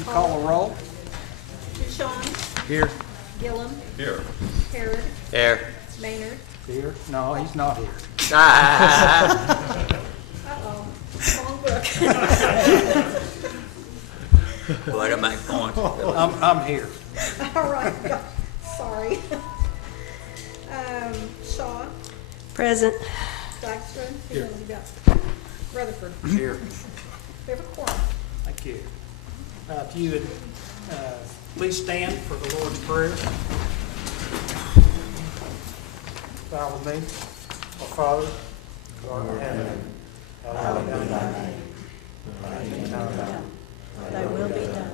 You call a roll. Sean. Here. Gillum. Here. Harrod. Here. Maynard. Here. No, he's not here. Uh-oh. Longbrook. Way to make points. I'm here. All right. Sorry. Shaw. Present. Dykstra. Here. And you got Rutherford. Here. We have a quorum. Thank you. If you would please stand for the Lord's Prayer. Bow with me. Our Father, who art in heaven, hallowed be thy name. Thy kingdom come. Thy will be done.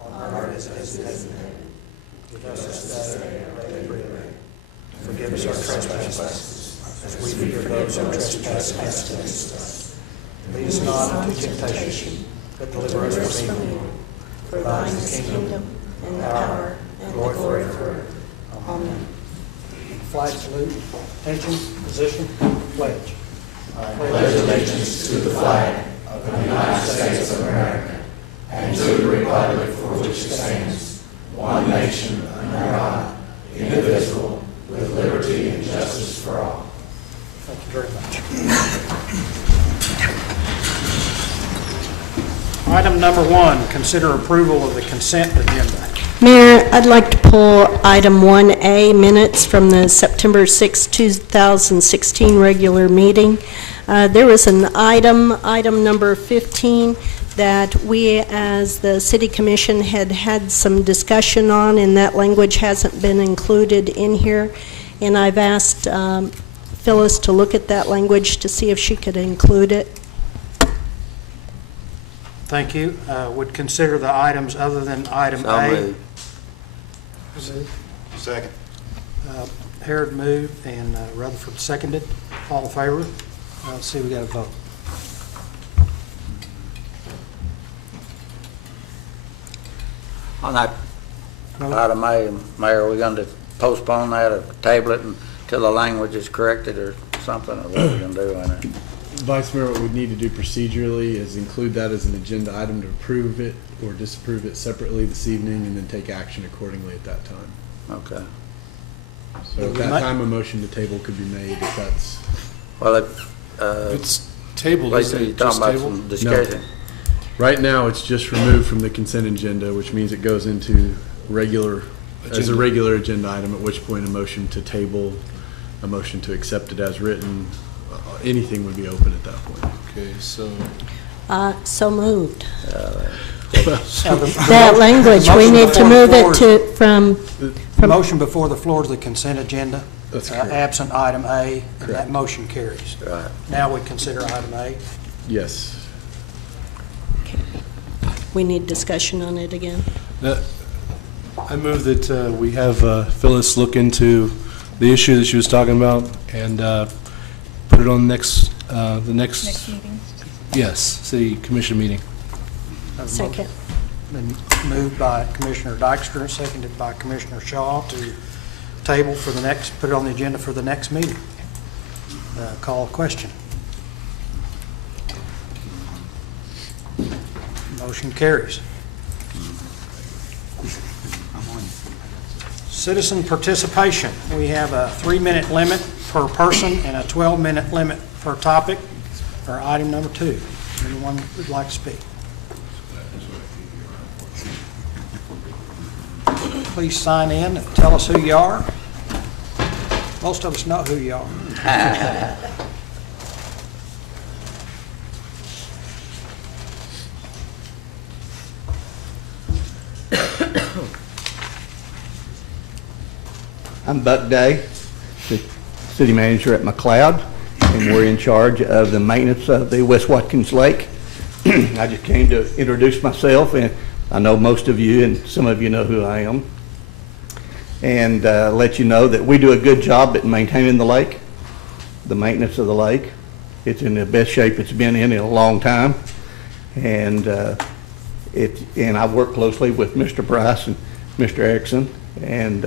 On earth as it is in heaven. Give us this day our daily bread. Forgive us our trespasses, as we forgive those who trespass against us. Lead us not into temptation, but deliver us from evil. For thine is the kingdom, and the power, and the glory forever. Amen. Flag salute, attention, position, pledge. I pledge allegiance to the flag of the United States of America and to the republic for which it stands, one nation under God, indivisible, with liberty and justice for all. Thank you very much. Item number 1, consider approval of the consent agenda. Mayor, I'd like to pull item 1A, minutes from the September 6, 2016 regular meeting. There was an item number 15, that we as the City Commission had some discussion on, and that language hasn't been included in here. And I've asked Phyllis to look at that language to see if she could include it. Thank you. Would consider the items other than item So A. moved. Second. Harrod moved and Rutherford seconded. All in favor? Let's see, we got a vote. On that Vote. item A, Mayor, are we going to postpone that or table it until the language is corrected or something, or what are we going to do on it? Vice Mayor, what we need to do procedurally is include that as an agenda item to approve it or disapprove it separately this evening and then take action accordingly at that time. Okay. So at that time, a motion to table could be made if that's... Well, It's tabled, Lisa, isn't you're it? talking Just about tabled? some discussion. Right now, it's just removed from the consent agenda, which means it goes into as a regular agenda item, at which point a motion to table, a motion to accept it as written, anything would be open at that point. Okay, so So moved. That That language, we need to move it to, from Motion before the floor is the consent agenda. That's correct. Absent item A, and that Correct. motion carries. Right. Now we consider item A. Yes. we need discussion on it again. I move that we have Phyllis look into the issue that she was talking about and put it on the next meeting. Yes, City Commission meeting. Second. Been moved by Commissioner Dykstra, seconded by Commissioner Shaw to table for the next, put it on the agenda for the next meeting. Call a question. Motion carries. Citizen participation. We have a 3-minute limit per person and a 12-minute limit per topic for item number 2. Anyone would like to speak? Please sign in and tell us who you are. Most of us know who you are. I'm Buck Day, the city manager at McLeod, and we're in charge of the maintenance of the West Watkins Lake. I just came to introduce myself, and I know most of you and some of you know who I am, and let you know that we do a good job at maintaining the lake, the maintenance of the lake. It's in the best shape it's been in a long time, and I work closely with Mr. Bryce and Mr. Erickson, and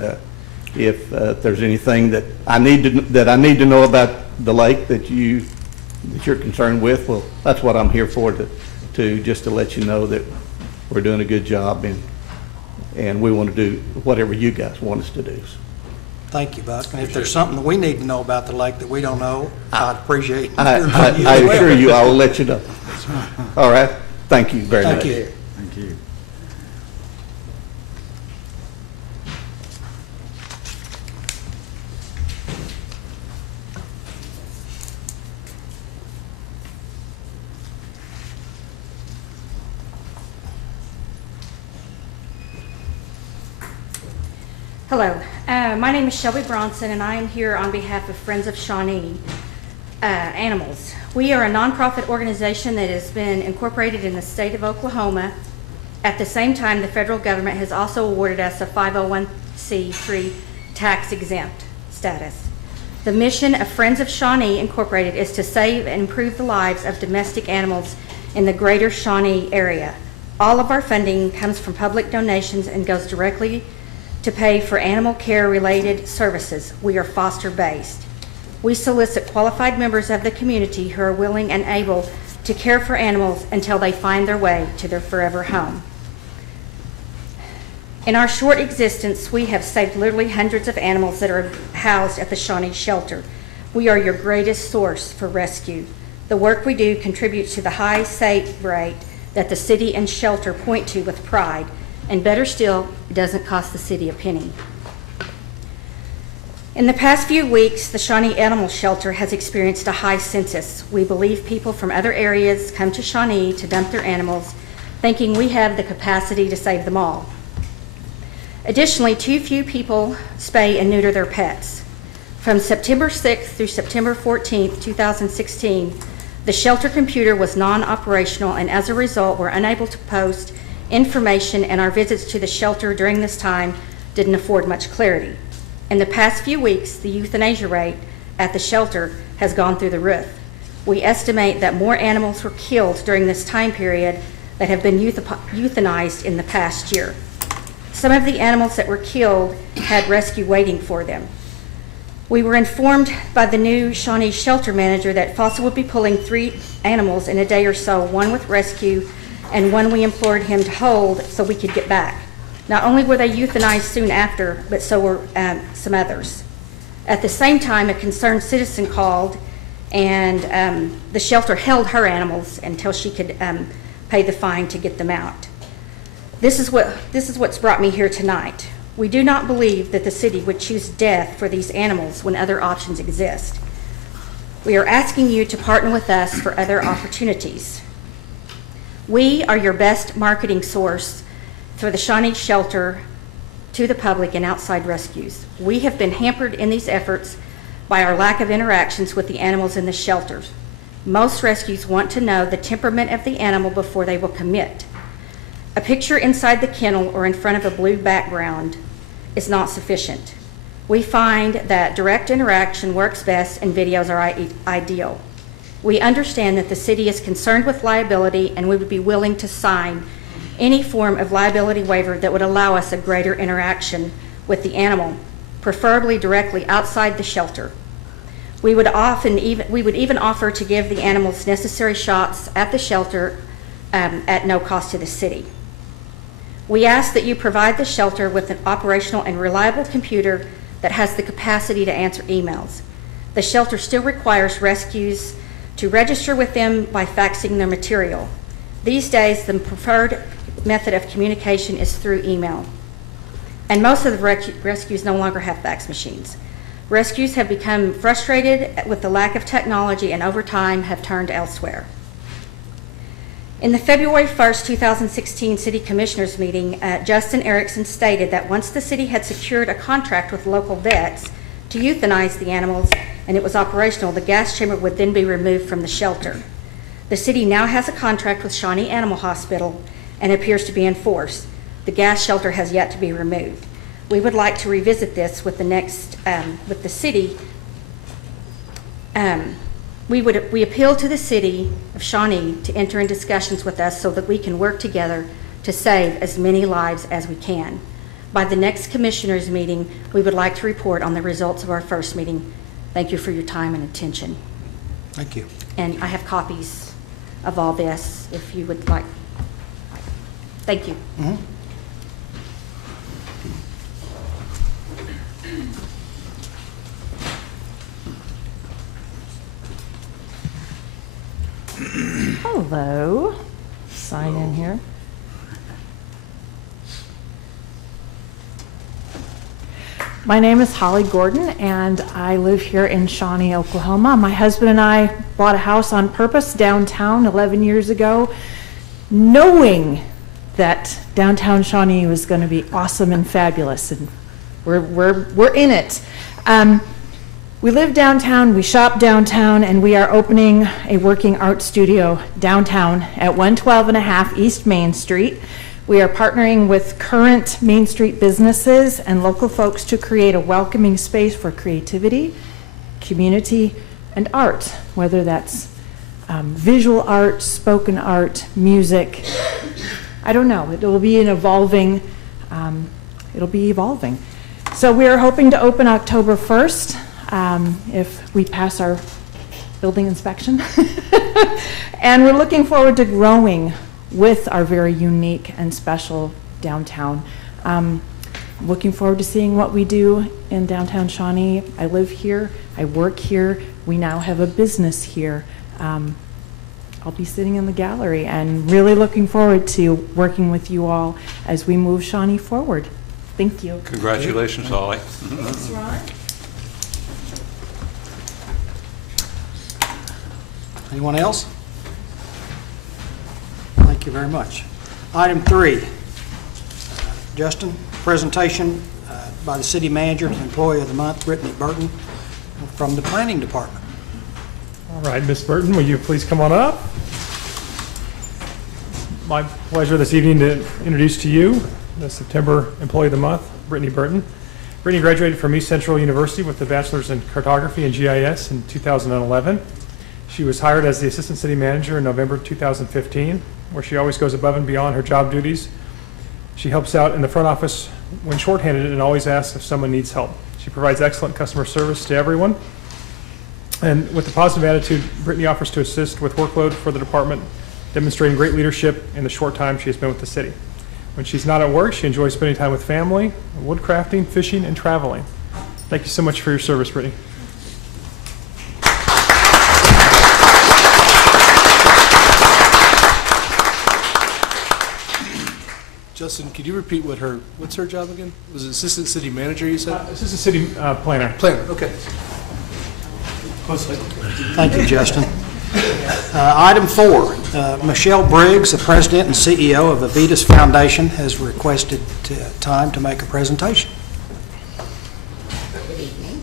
if there's anything that I need to know about the lake that you're concerned with, well, that's what I'm here for, to just to let you know that we're doing a good job, and we want to do whatever you guys want us to do. Thank you, Buck. And if there's something that we need to know about the lake that we don't know, I'd appreciate I hearing from you I as well. assure you, I will let you know. All right? Thank you very much. Thank you. Thank you. Hello, my name is Shelby Bronson, and I am here on behalf of Friends of Shawnee Animals. We are a nonprofit organization that has been incorporated in the state of Oklahoma. At the same time, the federal government has also awarded us a 501c3 tax exempt status. The mission of Friends of Shawnee Incorporated is to save and improve the lives of domestic animals in the greater Shawnee area. All of our funding comes from public donations and goes directly to pay for animal care related services. We are foster based. We solicit qualified members of the community who are willing and able to care for animals until they find their way to their forever home. In our short existence, we have saved literally hundreds of animals that are housed at the Shawnee shelter. We are your greatest source for rescue. The work we do contributes to the high save rate that the city and shelter point to with pride. And better still, it doesn't cost the city a penny. In the past few weeks, the Shawnee Animal Shelter has experienced a high census. We believe people from other areas come to Shawnee to dump their animals, thinking we have the capacity to save them all. Additionally, too few people spay and neuter their pets. From September 6th through September 14th, 2016, the shelter computer was non-operational, and as a result, we're unable to post information, and our visits to the shelter during this time didn't afford much clarity. In the past few weeks, the euthanasia rate at the shelter has gone through the roof. We estimate that more animals were killed during this time period that have been euthanized in the past year. Some of the animals that were killed had rescue waiting for them. We were informed by the new Shawnee shelter manager that Fossil would be pulling 3 animals in a day or so, one with rescue and one we implored him to hold so we could get back. Not only were they euthanized soon after, but so were some others. At the same time, a concerned citizen called, and the shelter held her animals until she could pay the fine to get them out. This is what's brought me here tonight. We do not believe that the city would choose death for these animals when other options exist. We are asking you to partner with us for other opportunities. We are your best marketing source for the Shawnee shelter to the public and outside rescues. We have been hampered in these efforts by our lack of interactions with the animals in the shelters. Most rescues want to know the temperament of the animal before they will commit. A picture inside the kennel or in front of a blue background is not sufficient. We find that direct interaction works best and videos are ideal. We understand that the city is concerned with liability, and we would be willing to sign any form of liability waiver that would allow us a greater interaction with the animal, preferably directly outside the shelter. We would even offer to give the animals necessary shots at the shelter at no cost to the city. We ask that you provide the shelter with an operational and reliable computer that has the capacity to answer emails. The shelter still requires rescues to register with them by faxing their material. These days, the preferred method of communication is through email. And most of the rescues no longer have fax machines. Rescues have become frustrated with the lack of technology and over time have turned elsewhere. In the February 1st, 2016 City Commissioners meeting, Justin Erickson stated that once the city had secured a contract with local vets to euthanize the animals and it was operational, the gas chamber would then be removed from the shelter. The city now has a contract with Shawnee Animal Hospital and appears to be in force. The gas shelter has yet to be removed. We would like to revisit this with with the city. We appeal to the city of Shawnee to enter in discussions with us so that we can work together to save as many lives as we can. By the next commissioners meeting, we would like to report on the results of our first meeting. Thank you for your time and attention. Thank you. And I have copies of all this if you would like. Thank you. Hello. Sign in here. My name is Holly Gordon, and I live here in Shawnee, Oklahoma. My husband and I bought a house on purpose downtown 11 years ago, knowing that downtown Shawnee was going to be awesome and fabulous, and we're in it. We live downtown, we shop downtown, and we are opening a working art studio downtown at 112.5 East Main Street. We are partnering with current Main Street businesses and local folks to create a welcoming space for creativity, community, and art, whether that's visual art, spoken art, music. I don't know, it'll be evolving. So we are hoping to open October 1st. If we pass our building inspection. And we're looking forward to growing with our very unique and special downtown. Looking forward to seeing what we do in downtown Shawnee. I live here, I work here, we now have a business here. I'll be sitting in the gallery and really looking forward to working with you all as we move Shawnee forward. Thank you. Congratulations, Holly. Thanks, Ron. Anyone else? Thank you very much. Item 3, Justin, presentation by the city manager to Employee of the Month, Brittany Burton, from the Planning Department. All right, Ms. Burton, will you please come on up? My pleasure this evening to introduce to you the September Employee of the Month, Brittany Burton. Brittany graduated from East Central University with a bachelor's in cartography and GIS in 2011. She was hired as the Assistant City Manager in November 2015, where she always goes above and beyond her job duties. She helps out in the front office when shorthanded and always asks if someone needs help. She provides excellent customer service to everyone. And with a positive attitude, Brittany offers to assist with workload for the department, demonstrating great leadership in the short time she has been with the city. When she's not at work, she enjoys spending time with family, woodcrafting, fishing, and traveling. Thank you so much for your service, Brittany. Justin, could you repeat what's her job again? Was it Assistant City Manager, you said? Assistant City Planner. Planner, okay. Thank you, Justin. Item 4, Michelle Briggs, the President and CEO of Avitas Foundation, has requested time to make a presentation. Good evening.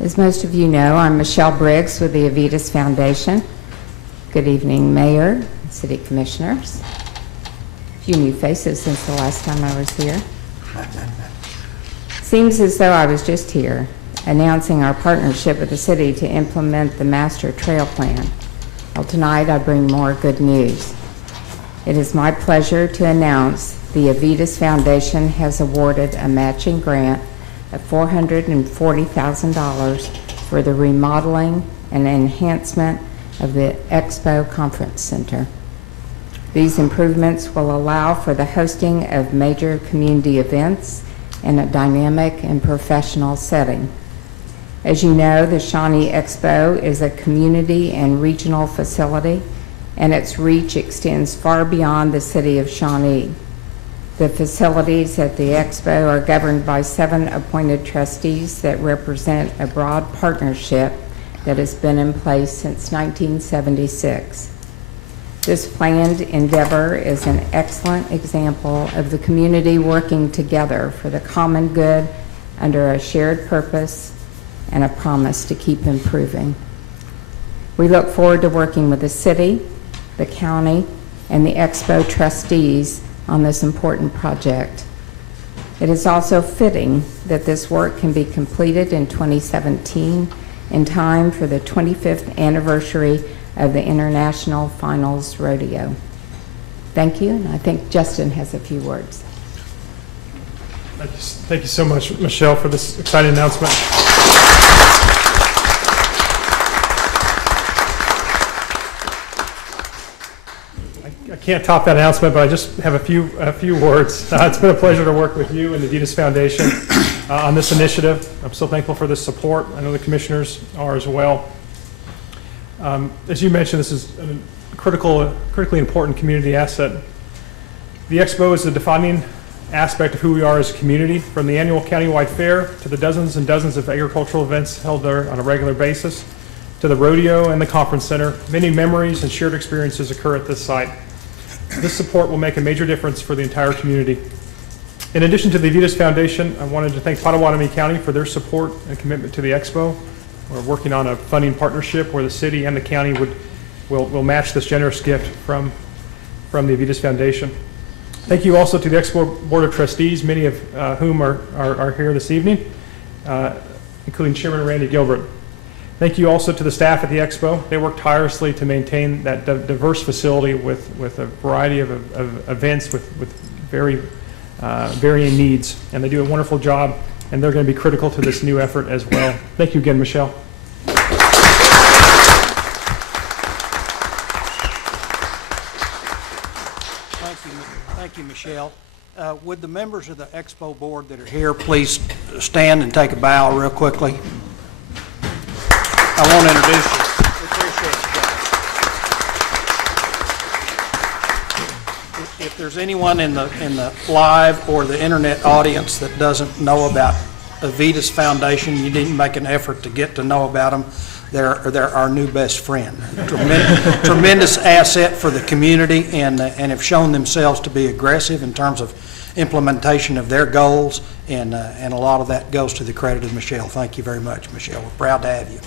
As most of you know, I'm Michelle Briggs with the Avitas Foundation. Good evening, Mayor, City Commissioners. A few new faces since the last time I was here. Seems as though I was just here announcing our partnership with the city to implement the Master Trail Plan. Well, tonight I bring more good news. It is my pleasure to announce the Avitas Foundation has awarded a matching grant of $440,000 for the remodeling and enhancement of the Expo Conference Center. These improvements will allow for the hosting of major community events in a dynamic and professional setting. As you know, the Shawnee Expo is a community and regional facility, and its reach extends far beyond the city of Shawnee. The facilities at the Expo are governed by 7 appointed trustees that represent a broad partnership that has been in place since 1976. This planned endeavor is an excellent example of the community working together for the common good under a shared purpose and a promise to keep improving. We look forward to working with the city, the county, and the Expo trustees on this important project. It is also fitting that this work can be completed in 2017 in time for the 25th anniversary of the International Finals Rodeo. Thank you, and I think Justin has a few words. Thank you so much, Michelle, for this exciting announcement. I can't top that announcement, but I just have a few words. It's been a pleasure to work with you and the Adidas Foundation on this initiative. I'm so thankful for this support. I know the commissioners are as well. As you mentioned, this is a critically important community asset. The Expo is the defining aspect of who we are as a community, from the annual countywide fair to the dozens and dozens of agricultural events held there on a regular basis, to the rodeo and the conference center. Many memories and shared experiences occur at this site. This support will make a major difference for the entire community. In addition to the Adidas Foundation, I wanted to thank Potawatomi County for their support and commitment to the Expo. We're working on a funding partnership where the city and the county will match this generous gift from the Adidas Foundation. Thank you also to the Expo Board of Trustees, many of whom are here this evening, including Chairman Randy Gilbert. Thank you also to the staff at the Expo. They work tirelessly to maintain that diverse facility with a variety of events with very varying needs, and they do a wonderful job, and they're going to be critical to this new effort as well. Thank you again, Michelle. Thank you, Michelle. Would the members of the Expo board that are here please stand and take a bow real quickly? I want to introduce you. We appreciate you. If there's anyone in the live or the internet audience that doesn't know about the Adidas Foundation, you need to make an effort to get to know about them. They're our new best friend. Tremendous asset for the community, and have shown themselves to be aggressive in terms of implementation of their goals, and a lot of that goes to the credit of Michelle. Thank you very much, Michelle. We're proud to have you.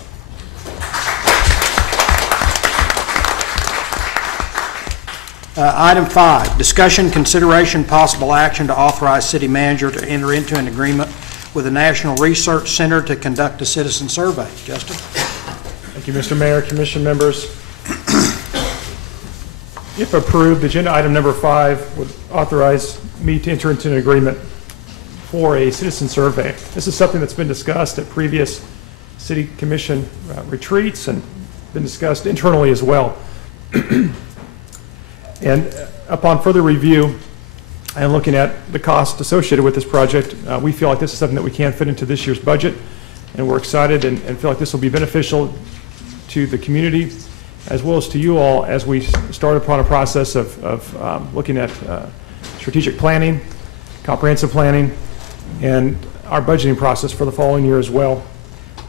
Item 5, discussion, consideration, possible action to authorize city manager to enter into an agreement with the National Research Center to conduct a citizen survey. Justin? Thank you, Mr. Mayor, commission members. If approved, agenda item number 5 would authorize me to enter into an agreement for a citizen survey. This is something that's been discussed at previous city commission retreats and been discussed internally as well. And upon further review and looking at the cost associated with this project, we feel like this is something that we can fit into this year's budget, and we're excited and feel like this will be beneficial to the community as well as to you all as we start upon a process of looking at strategic planning, comprehensive planning, and our budgeting process for the following year as well.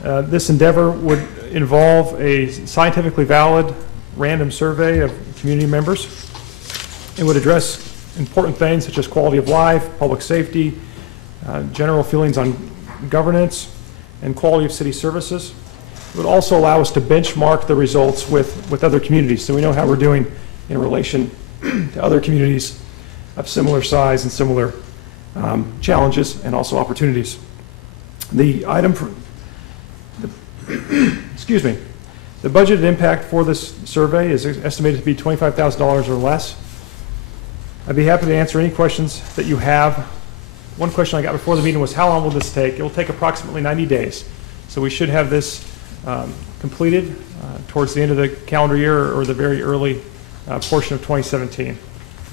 This endeavor would involve a scientifically valid random survey of community members. It would address important things such as quality of life, public safety, general feelings on governance, and quality of city services. It would also allow us to benchmark the results with other communities, so we know how we're doing in relation to other communities of similar size and similar challenges and also opportunities. The item for excuse me, the budgeted impact for this survey is estimated to be $25,000 or less. I'd be happy to answer any questions that you have. One question I got before the meeting was, how long will this take? It will take approximately 90 days. So we should have this completed towards the end of the calendar year or the very early portion of 2017,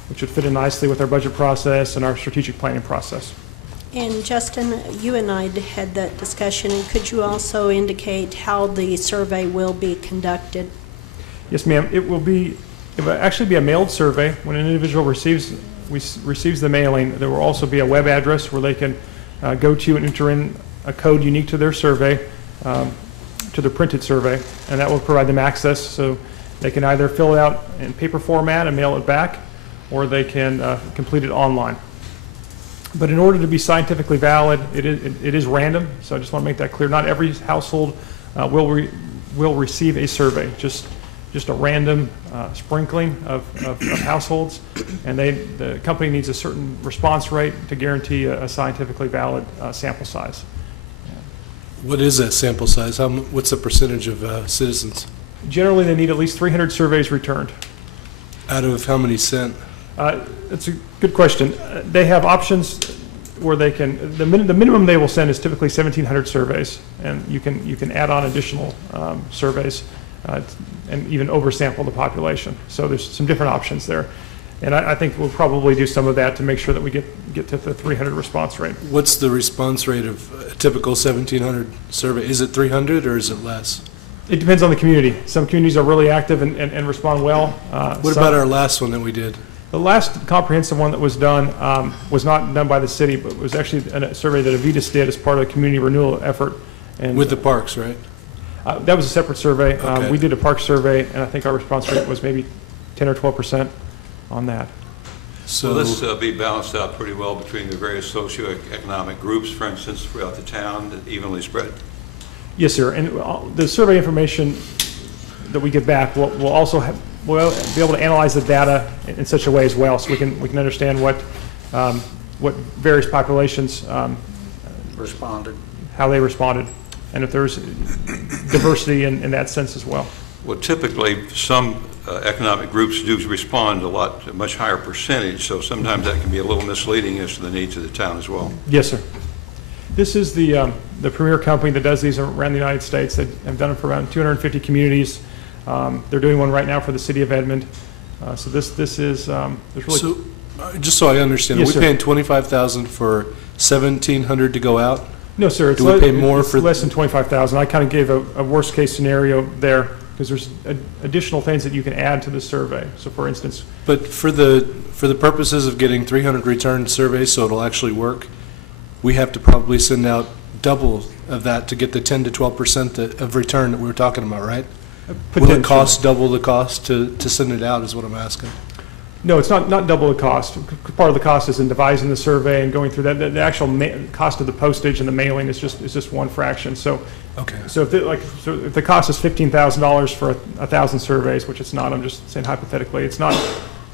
which would fit in nicely with our budget process and our strategic planning process. And Justin, you and I had that discussion, and could you also indicate how the survey will be conducted? Yes, ma'am. It will actually be a mailed survey. When an individual receives the mailing, there will also be a web address where they can go to and enter in a code unique to their survey, to the printed survey, and that will provide them access so they can either fill it out in paper format and mail it back, or they can complete it online. But in order to be scientifically valid, it is random, so I just want to make that clear. Not every household will receive a survey, just a random sprinkling of households, and the company needs a certain response rate to guarantee a scientifically valid sample size. What is that sample size? What's the percentage of citizens? Generally, they need at least 300 surveys returned. Out of how many sent? It's a good question. They have options where they can, the minimum they will send is typically 1,700 surveys, and you can add on additional surveys and even oversample the population. So there's some different options there. And I think we'll probably do some of that to make sure that we get to the 300 response rate. What's the response rate of a typical 1,700 survey? Is it 300 or is it less? It depends on the community. Some communities are really active and respond well. What about our last one that we did? The last comprehensive one that was done was not done by the city, but was actually a survey that Avitas did as part of the community renewal effort. And With the parks, right? that was a separate survey. Okay. We did a park survey, and I think our response rate was maybe 10 or 12% on that. So Will this be balanced out pretty well between the various socioeconomic groups, for instance, throughout the town, that evenly spread? Yes, sir. And the survey information that we get back will also have, we'll be able to analyze the data in such a way as well, so we can understand what various populations Responded. how they responded, and if there's diversity in that sense as well. Well, typically, some economic groups do respond a much higher percentage, so sometimes that can be a little misleading as to the needs of the town as well. Yes, sir. This is the premier company that does these around the United States. They have done it for around 250 communities. They're doing one right now for the city of Edmond. So this is, there's really... So, just so I understand, Yes, are we sir. paying $25,000 for 1,700 to go out? No, sir. It's Do we pay more it's for less than 25,000. I kind of gave a worst case scenario there because there's additional things that you can add to the survey. So, for instance, But for the purposes of getting 300 return surveys, so it'll actually work, we have to probably send out double of that to get the 10 to 12% of return that we were talking about, right? Will it potentially. cost double the cost to send it out, is what I'm asking? No, it's not double the cost. Part of the cost is in devising the survey and going through that. The actual cost of the postage and the mailing is just one fraction. So, Okay. so if the cost is $15,000 for 1,000 surveys, which it's not, I'm just saying hypothetically, it's not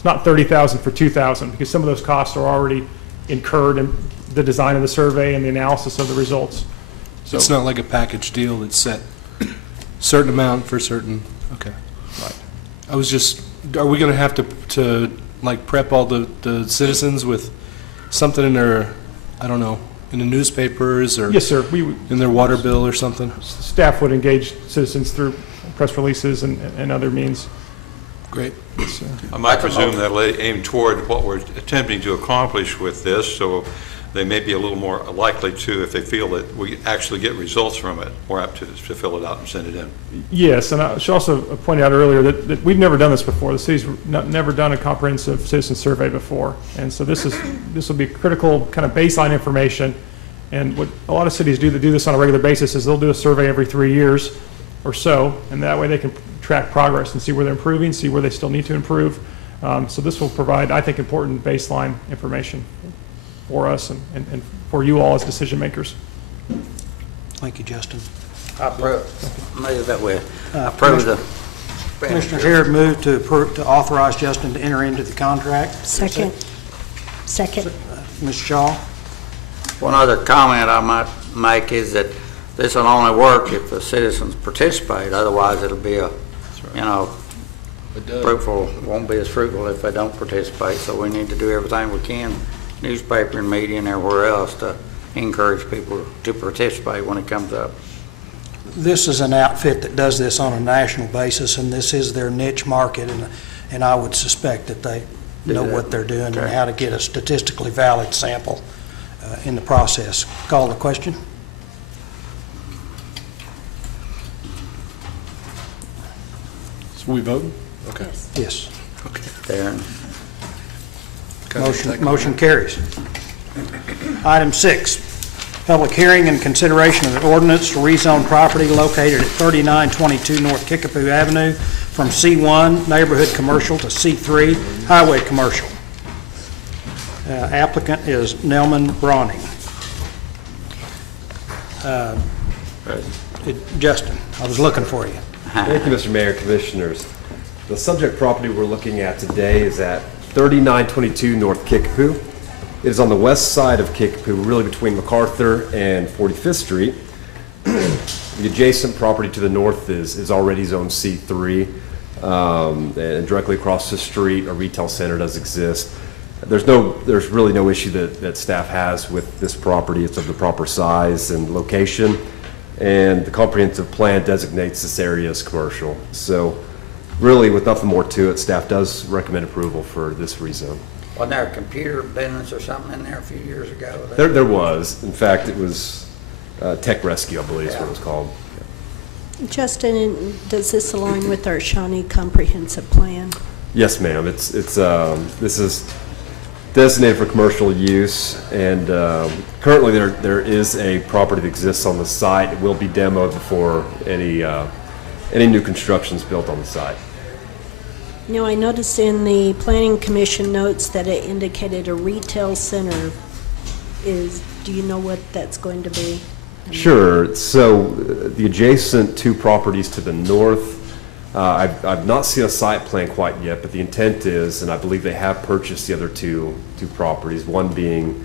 $30,000 for 2,000 because some of those costs are already incurred in the design of the survey and the analysis of the results. So It's not like a package deal that's set certain amount for certain, okay. Right. I was just, are we going to have to like prep all the citizens with something in their, I don't know, in the newspapers or Yes, sir. in their water bill or something? Staff would engage citizens through press releases and other means. Great. So, I might presume that'll aim toward what we're attempting to accomplish with this, so they may be a little more likely to, if they feel that we actually get results from it, more apt to fill it out and send it in. yes, and I should also point out earlier that we've never done this before. The city's never done a comprehensive citizen survey before, and so this will be critical kind of baseline information. And what a lot of cities do that do this on a regular basis is they'll do a survey every 3 years or so, and that way they can track progress and see where they're improving, see where they still need to improve. So this will provide, I think, important baseline information for us and for you all as decision makers. Thank you, Justin. I approve, move that we approve the. Commissioners here move to authorize Justin to enter into the contract. Second. Ms. Shaw? One other comment I might make is that this will only work if the citizens participate, otherwise it'll be fruitful, won't be as fruitful if they don't participate, so we need to do everything we can, newspaper and media and everywhere else, to encourage people to participate when it comes up. This is an outfit that does this on a national basis, and this is their niche market, and I would suspect that they know what they're doing and how to get a statistically valid sample in the process. Call the question. So we vote? Okay. Yes. Darren. Motion carries. Item 6, public hearing and consideration of an ordinance to rezone property located at 3922 North Kickapoo Avenue from C1 Neighborhood Commercial to C3 Highway Commercial. Applicant is Nelman Brawning. Justin, I was looking for you. Thank you, Mr. Mayor, Commissioners. The subject property we're looking at today is at 3922 North Kickapoo. It is on the west side of Kickapoo, really between MacArthur and 45th Street. The adjacent property to the north is already Zone C3. And directly across the street, a retail center does exist. There's really no issue that staff has with this property. It's of the proper size and location, and the comprehensive plan designates this area as commercial. So really, with nothing more to it, staff does recommend approval for this rezone. Wasn't there a computer business or something in there a few years ago? There was. In fact, it was Tech Rescue, I believe is what it was called. Justin, does this align with our Shawnee comprehensive plan? Yes, ma'am. This is designated for commercial use, and currently there is a property that exists on the site. It will be demoed before any new construction is built on the site. No, I noticed in the Planning Commission notes that it indicated a retail center. Do you know what that's going to be? Sure. So the adjacent two properties to the north, I've not seen a site plan quite yet, but the intent is, and I believe they have purchased the other two properties, one being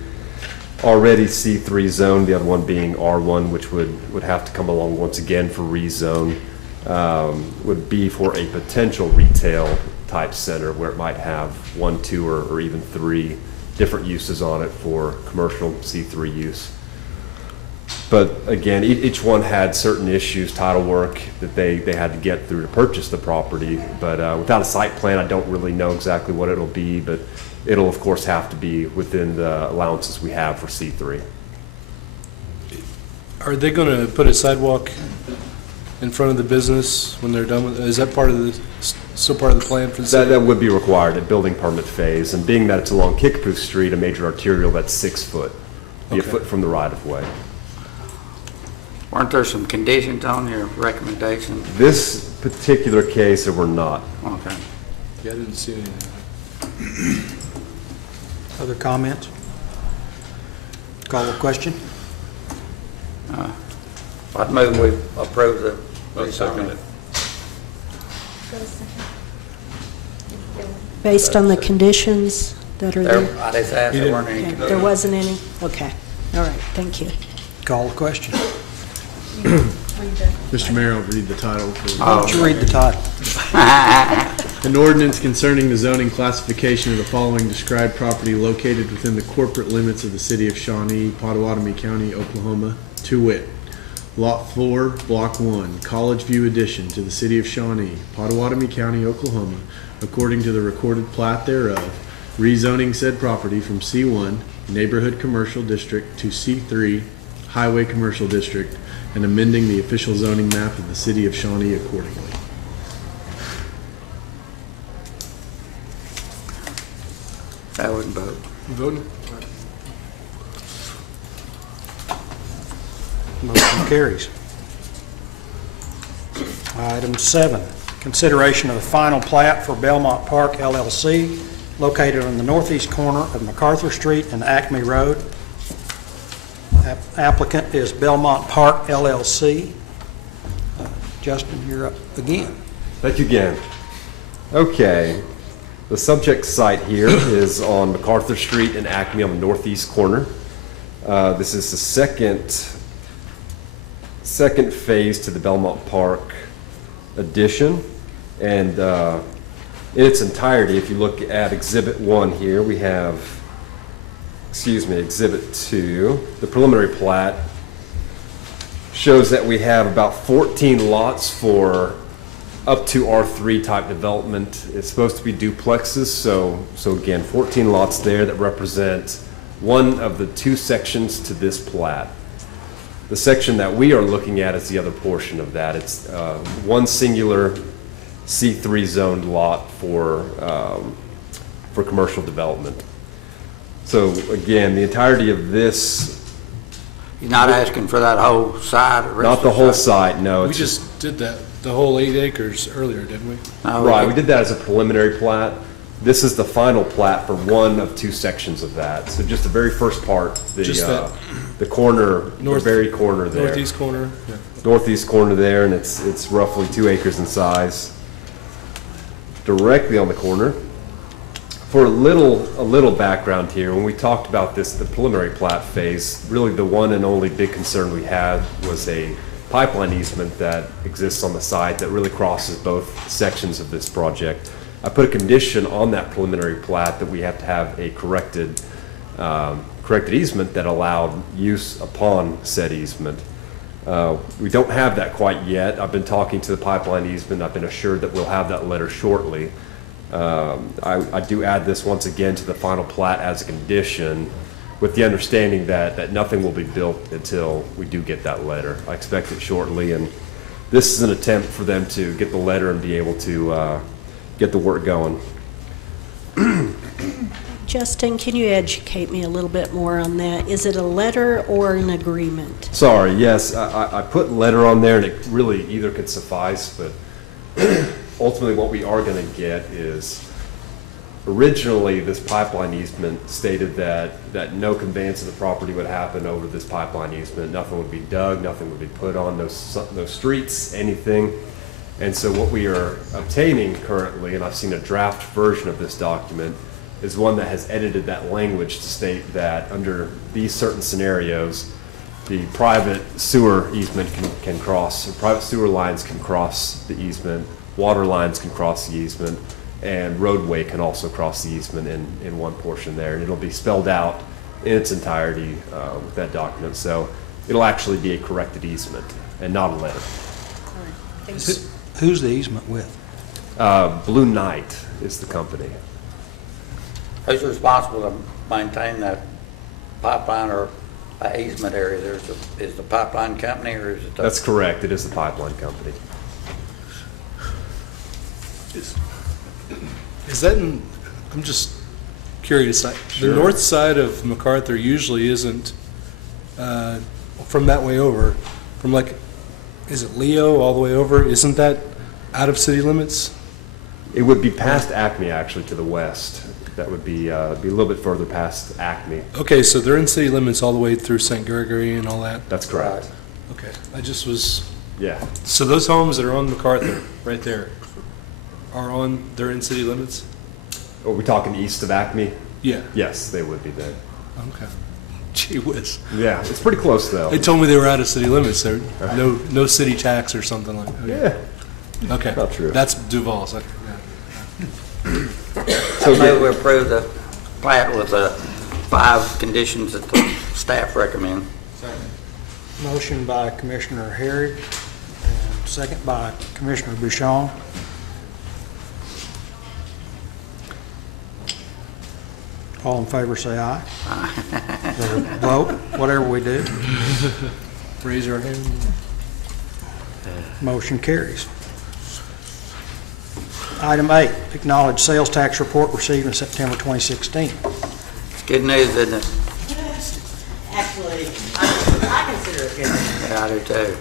already C3 zone, the other one being R1, which would have to come along once again for rezone, would be for a potential retail type center where it might have 1, 2, or even 3 different uses on it for commercial C3 use. But again, each one had certain issues, title work that they had to get through to purchase the property. But without a site plan, I don't really know exactly what it'll be, but it'll of course have to be within the allowances we have for C3. Are they going to put a sidewalk in front of the business when they're done with it? Is that still part of the plan for the city? That would be required at building permit phase, and being that it's along Kickapoo Street, a major arterial, that's 6 foot, be a foot from the right of way. Weren't there some conditions on your recommendation? This particular case, there were not. Okay. Yeah, I didn't see anything. Other comments? Call the question? I'd move we approve the I'll second it. Based on the conditions that are there? I just asked, there weren't any Okay, conditions. there wasn't any? Okay, all right, thank you. Call the question. Mr. Mayor, I'll read the title. Why don't you read the title? An ordinance concerning the zoning classification of the following described property located within the corporate limits of the city of Shawnee, Pottawatomie County, Oklahoma, to wit, Lot 4, Block 1, College View addition to the city of Shawnee, Pottawatomie County, Oklahoma, according to the recorded plat thereof, rezoning said property from C1, Neighborhood Commercial District, to C3, Highway Commercial District, and amending the official zoning map of the city of Shawnee accordingly. I wouldn't vote. Voting? Motion carries. Item 7, consideration of the final plat for Belmont Park LLC, located on the northeast corner of MacArthur Street and Acme Road. Applicant is Belmont Park LLC. Justin, you're up again. Thank you again. Okay, the subject site here is on MacArthur Street and Acme on the northeast corner. This is the second phase to the Belmont Park addition, and in its entirety, if you look at Exhibit 1 here, we have, Exhibit 2, the preliminary plat shows that we have about 14 lots for up to R3 type development. It's supposed to be duplexes, so again, 14 lots there that represent one of the 2 sections to this plat. The section that we are looking at is the other portion of that. It's one singular C3 zoned lot for commercial development. So again, the entirety of this. You're not asking for that whole side? Not the whole site, no. We just did that, the whole 8 acres earlier, didn't we? Right, we did that as a preliminary plat. This is the final plat for one of 2 sections of that. So just the very first part, the corner, the very corner there. Northeast corner? Yeah. Northeast corner there, and it's roughly 2 acres in size. Directly on the corner. For a little background here, when we talked about this, the preliminary plat phase, really the one and only big concern we had was a pipeline easement that exists on the site that really crosses both sections of this project. I put a condition on that preliminary plat that we have to have a corrected easement that allowed use upon said easement. We don't have that quite yet. I've been talking to the pipeline easement. I've been assured that we'll have that letter shortly. I do add this once again to the final plat as a condition, with the understanding that nothing will be built until we do get that letter. I expect it shortly, and this is an attempt for them to get the letter and be able to get the work going. Justin, can you educate me a little bit more on that? Is it a letter or an agreement? Sorry, yes, I put letter on there, and it really either could suffice, but ultimately what we are going to get is, originally this pipeline easement stated that no conveyance of the property would happen over this pipeline easement. Nothing would be dug, nothing would be put on, no streets, anything. And so what we are obtaining currently, and I've seen a draft version of this document, is one that has edited that language to state that under these certain scenarios, the private sewer easement can cross, or private sewer lines can cross the easement, water lines can cross the easement, and roadway can also cross the easement in one portion there. And it'll be spelled out in its entirety with that document. So it'll actually be a corrected easement and not a letter. Who's the easement with? Blue Knight is the company. Who's responsible to maintain that pipeline or easement area? Is the pipeline company, or is it? That's correct. It is the pipeline company. Is that in, I'm just curious, Sure. The north side of MacArthur usually isn't from that way over, from like, is it Leo all the way over? Isn't that out of city limits? It would be past Acme, actually, to the west. That would be a little bit further past Acme. Okay, so they're in city limits all the way through St. Gregory and all that? That's correct. Okay, I just was, Yeah. so those homes that are on MacArthur, right there, they're in city limits? Are we talking east of Acme? Yeah. Yes, they would be there. Okay. Gee whiz. Yeah, it's pretty close, though. They told me they were out of city limits. There, no city tax or something like that. Yeah. Okay. Not true. That's Duval's. Okay. Yeah. So maybe we approve the plat with the 5 conditions that the staff recommend. Motion by Commissioner Harry, and second by Commissioner Bouchon. All in favor, say aye. Vote, whatever we do. Raise your hand. Motion carries. Item 8, acknowledge sales tax report received in September 2016. It's good news, isn't it? Actually, I consider it good. Yeah, I do too.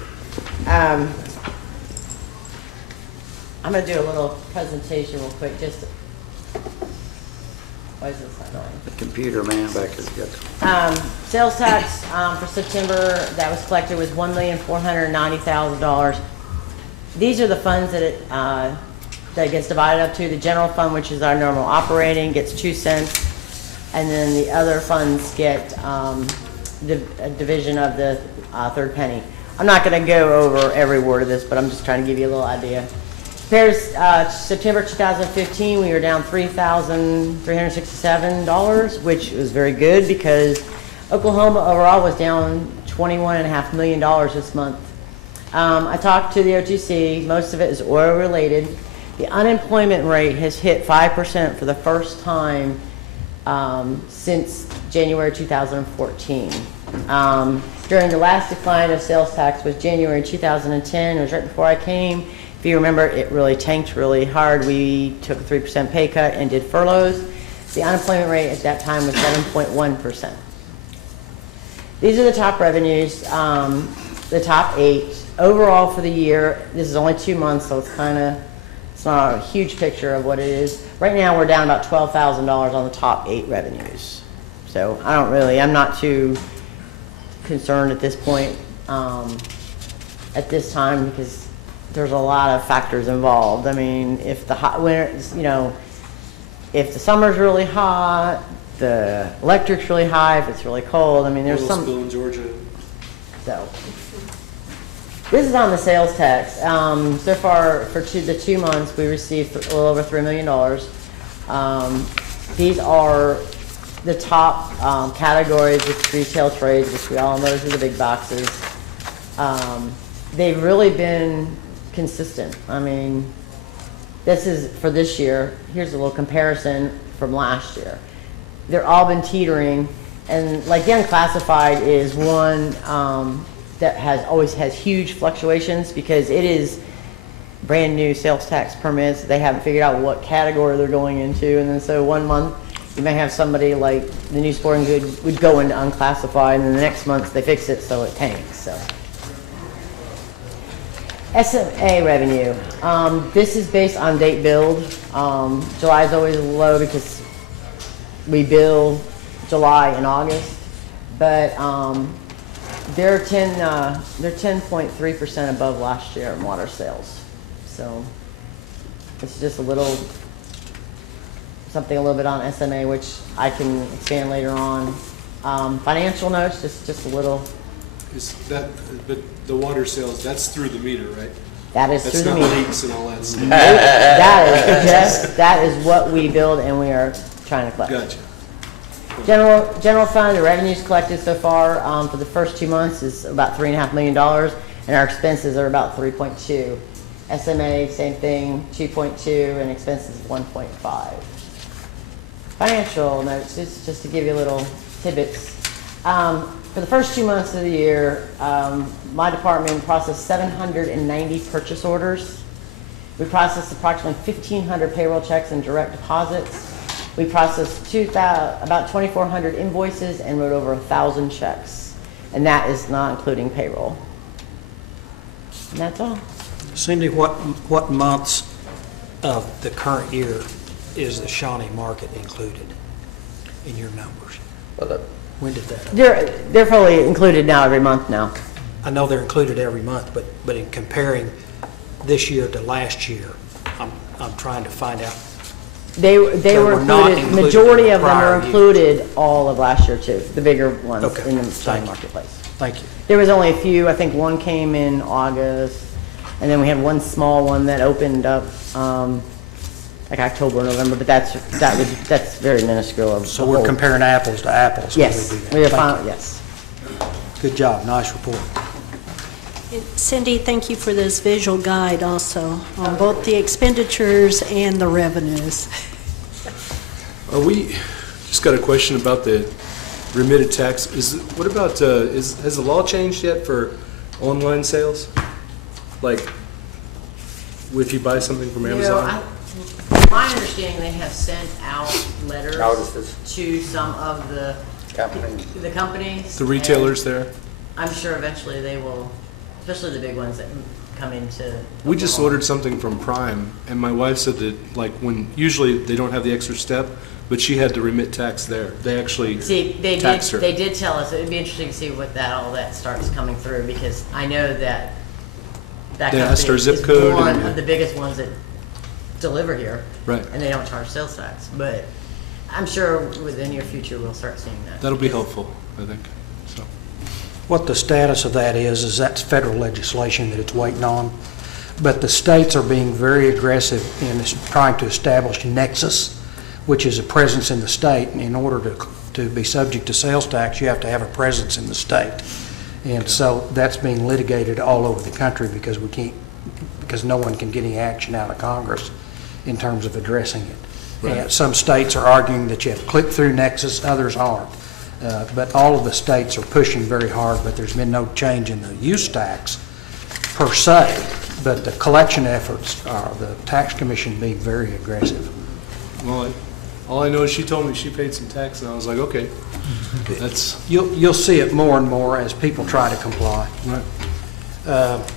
I'm going to do a little presentation real quick, just, why is this not going? The computer man back there got Sales tax for September that was collected was $1,490,000. These are the funds that that gets divided up to. The general fund, which is our normal operating, gets 2 cents, and then the other funds get a division of the third penny. I'm not going to go over every word of this, but I'm just trying to give you a little idea. Compares September 2015, we were down $3,367, which was very good because Oklahoma overall was down $21.5 million this month. I talked to the OTC. Most of it is oil related. The unemployment rate has hit 5% for the first time since January 2014. During the last decline of sales tax was January 2010. It was right before I came. If you remember, it really tanked really hard. We took a 3% pay cut and did furloughs. The unemployment rate at that time was 7.1%. These are the top revenues, the top 8. Overall for the year, this is only 2 months, so it's not a huge picture of what it is. Right now, we're down about $12,000 on the top 8 revenues. So I'm not too concerned at this point, at this time, because there's a lot of factors involved. I mean, if the hot winter, if the summer's really hot, the electric's really high, if it's really cold, I mean, there's some. Spill in Georgia. So, This is on the sales tax. So far, for the 2 months, we received a little over $3 million. These are the top categories with retail trades, which we all know those are the big boxes. They've really been consistent. I mean, this is for this year. Here's a little comparison from last year. They're all been teetering, and like the unclassified is one that always has huge fluctuations because it is brand new sales tax permits. They haven't figured out what category they're going into, and then so 1 month you may have somebody like the new sporting good would go into unclassified, and then the next month they fix it so it tanks. So Sma revenue. This is based on date billed. July is always low because we bill July and August, but they're 10.3% above last year in water sales. So it's just something a little bit on SMA, which I can expand later on. Financial notes, just a little. Is that, but the water sales, that's through the meter, right? That is through the meter. That's not leaks and all that stuff. That is what we build and we are trying to collect. Gotcha. General fund, the revenues collected so far for the first 2 months is about $3.5 million, and our expenses are about 3.2. SMA, same thing, 2.2, and expenses 1.5. Financial notes, just to give you a little tidbits. For the first 2 months of the year, my department processed 790 purchase orders. We processed approximately 1,500 payroll checks and direct deposits. We processed about 2,400 invoices and wrote over 1,000 checks. And that is not including payroll. And that's all. Cindy, what months of the current year is the Shawnee market included in your numbers? When did that? They're fully included now every month now. I know they're included every month, but in comparing this year to last year, I'm trying to find out. They were included. Majority of them were included all of last year too. The bigger ones in the Shawnee marketplace. Thank you. There was only a few. I think one came in August, and then we had one small one that opened up like October or November. But that's very minuscule. So we're comparing apples to apples. Yes, yes. Good job. Nice report. Cindy, thank you for this visual guide also on both the expenditures and the revenues. We just got a question about the remitted tax. What about has the law changed yet for online sales? Like, if you buy something from Amazon? My understanding, they have sent out letters to some of the companies. The retailers there? I'm sure eventually they will, especially the big ones that come into. We just ordered something from Prime, and my wife said that, like, when usually they don't have the extra step, but she had to remit tax there. They actually taxed her. They did tell us. It'd be interesting to see what all that starts coming through, because I know that they asked our zip code. One of the biggest ones that deliver here, right? And they don't charge sales tax, but I'm sure within the near future we'll start seeing that. That'll be helpful, I think. So, what the status of that is that's federal legislation that it's waiting on, but the states are being very aggressive in trying to establish nexus, which is a presence in the state. And in order to be subject to sales tax, you have to have a presence in the state, and so that's being litigated all over the country because no one can get any action out of Congress in terms of addressing it. Right. And some states are arguing that you have to click through nexus, others aren't. But all of the states are pushing very hard, but there's been no change in the use tax per se, but the collection efforts are the tax commission being very aggressive. Well, all I know is she told me she paid some tax, and I was like, okay, that's... You'll see it more and more as people try to comply. Right.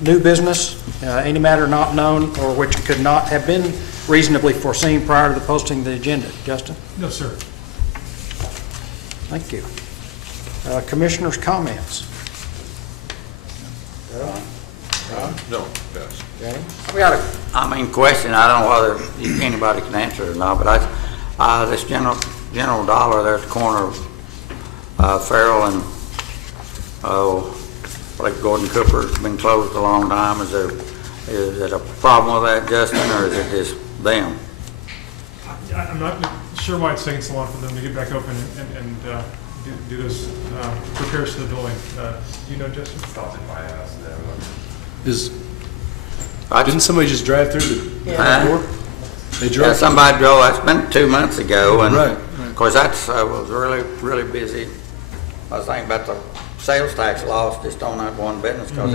New business, any matter not known or which could not have been reasonably foreseen prior to the posting of the agenda. Justin? No, sir. Thank you. Commissioners' comments? No, yes. Okay. We got a question. I don't know whether anybody can answer it or not, but this General Dollar there at the corner of Farrell and like Gordon Cooper's been closed a long time. Is it a problem with that, Justin, or is it just them? I'm not sure why it's taking so long for them to get back open and do those repairs to the building. Do you know, Justin? Didn't somebody just drive through the door? They drove? Yeah, somebody drove. It's been 2 months ago, and Right. of course that's was really busy. I was thinking about the sales tax loss just on that one business because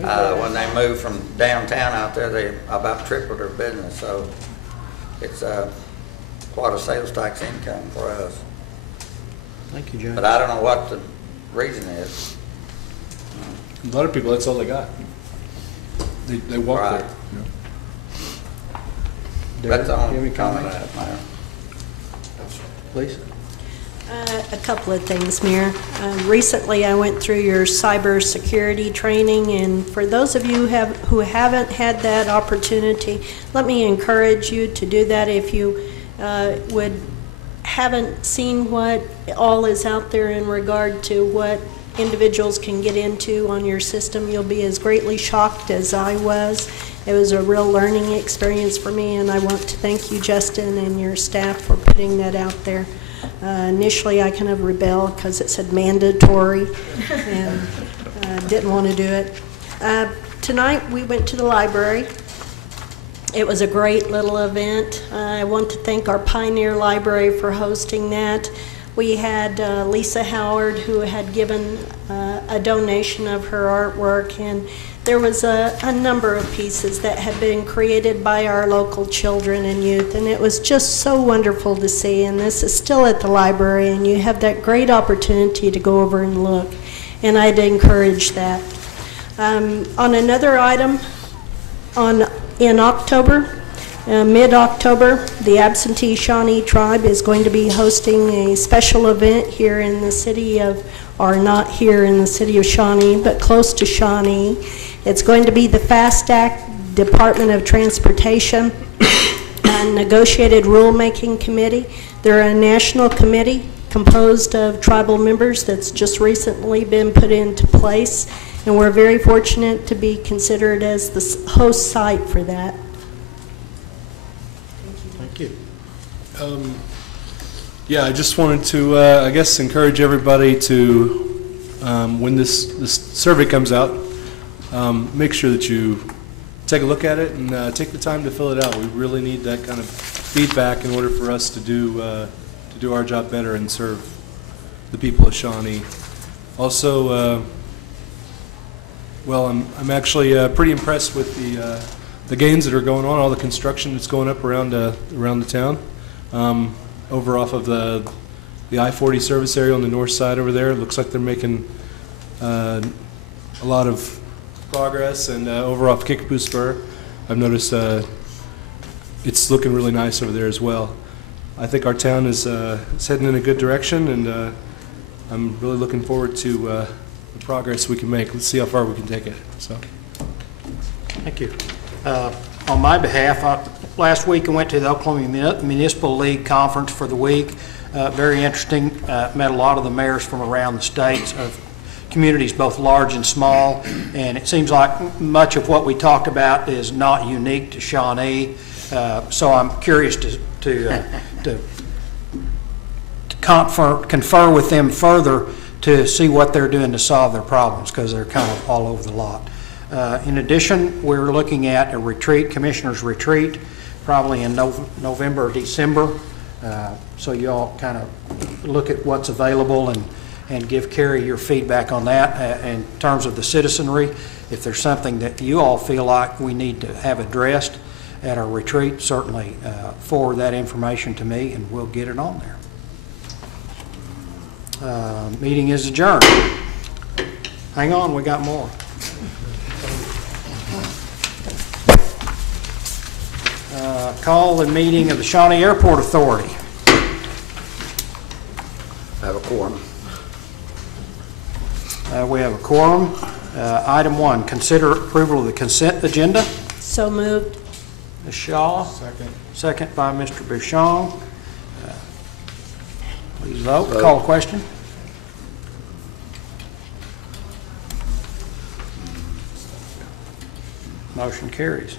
when they moved from downtown out there, they about tripled their business. So it's quite a sales tax income for us. Thank you, Judge. But I don't know what the reason is. A lot of people, that's all they got. They walk Right. there. That's the Darren, only you have any comment I comments? have, Mayor. Please. A couple of things, Mayor. Recently, I went through your cybersecurity training, and for those of you who haven't had that opportunity, let me encourage you to do that. If you haven't seen what all is out there in regard to what individuals can get into on your system, you'll be as greatly shocked as I was. It was a real learning experience for me, and I want to thank you, Justin, and your staff for putting that out there. Initially, I kind of rebelled because it said mandatory and didn't want to do it. Tonight, we went to the library. It was a great little event. I want to thank our Pioneer Library for hosting that. We had Lisa Howard, who had given a donation of her artwork, and there was a number of pieces that had been created by our local children and youth, and it was just so wonderful to see. And this is still at the library, and you have that great opportunity to go over and look, and I'd encourage that. On another item, in October, mid-October, the absentee Shawnee tribe is going to be hosting a special event here in the city of, or not here in the city of Shawnee, but close to Shawnee. It's going to be the FAST Act Department of Transportation and Negotiated Rulemaking Committee. They're a national committee composed of tribal members that's just recently been put into place, and we're very fortunate to be considered as the host site for that. Thank you. Yeah, I just wanted to, I guess, encourage everybody to, when this survey comes out, make sure that you take a look at it and take the time to fill it out. We really need that kind of feedback in order for us to do our job better and serve the people of Shawnee. Also, well, I'm actually pretty impressed with the gains that are going on, all the construction that's going up around the town. Over off of the I-40 service area on the north side over there, it looks like they're making a lot of progress, and over off Kickapoo Spur, I've noticed it's looking really nice over there as well. I think our town is heading in a good direction, and I'm really looking forward to the progress we can make. Let's see how far we can take it. So, Thank you. On my behalf, last week I went to the Oklahoma Municipal League Conference for the week. Very interesting. Met a lot of the mayors from around the states of communities, both large and small, and it seems like much of what we talked about is not unique to Shawnee. So I'm curious to confer with them further to see what they're doing to solve their problems, because they're kind of all over the lot. In addition, we're looking at a retreat, Commissioner's Retreat, probably in November or December. So you all kind of look at what's available and give Carrie your feedback on that in terms of the citizenry. If there's something that you all feel like we need to have addressed at our retreat, certainly forward that information to me and we'll get it on there. Meeting is adjourned. Hang on, we got more. Call the meeting of the Shawnee Airport Authority. I have a quorum. We have a quorum. Item 1, consider approval of the consent agenda. So moved. Ms. Shaw. Second. Second by Mr. Bouchon. Please vote. Call question. Motion carries.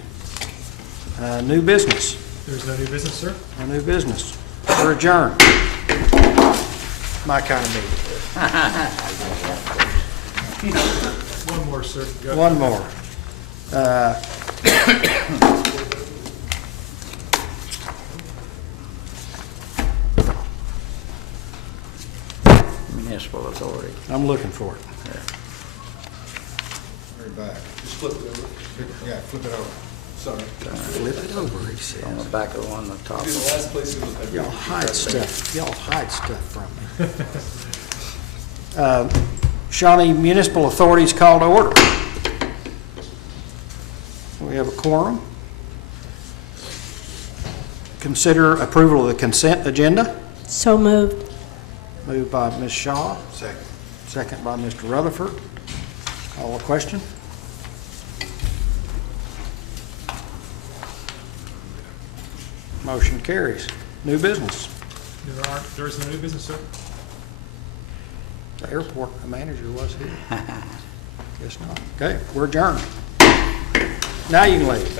New business. There's no new business, sir? No new business. We're adjourned. My kind of meeting. One more, sir. Go. One more. Municipal authority. I'm looking for it. Very back. Just flip it over. Yeah, flip it over. Sorry. Flip it over, he said. On the back of the one on the top. The last place it was. Y'all hide stuff. Y'all hide stuff from me. Shawnee Municipal Authority is called to order. We have a quorum. Consider approval of the consent agenda. So moved. Moved by Ms. Shaw, Second. second by Mr. Rutherford. Call a question. Motion carries. New business. There is no new business, sir? The airport manager was here. Guess not. Okay, we're adjourned. Now you can leave.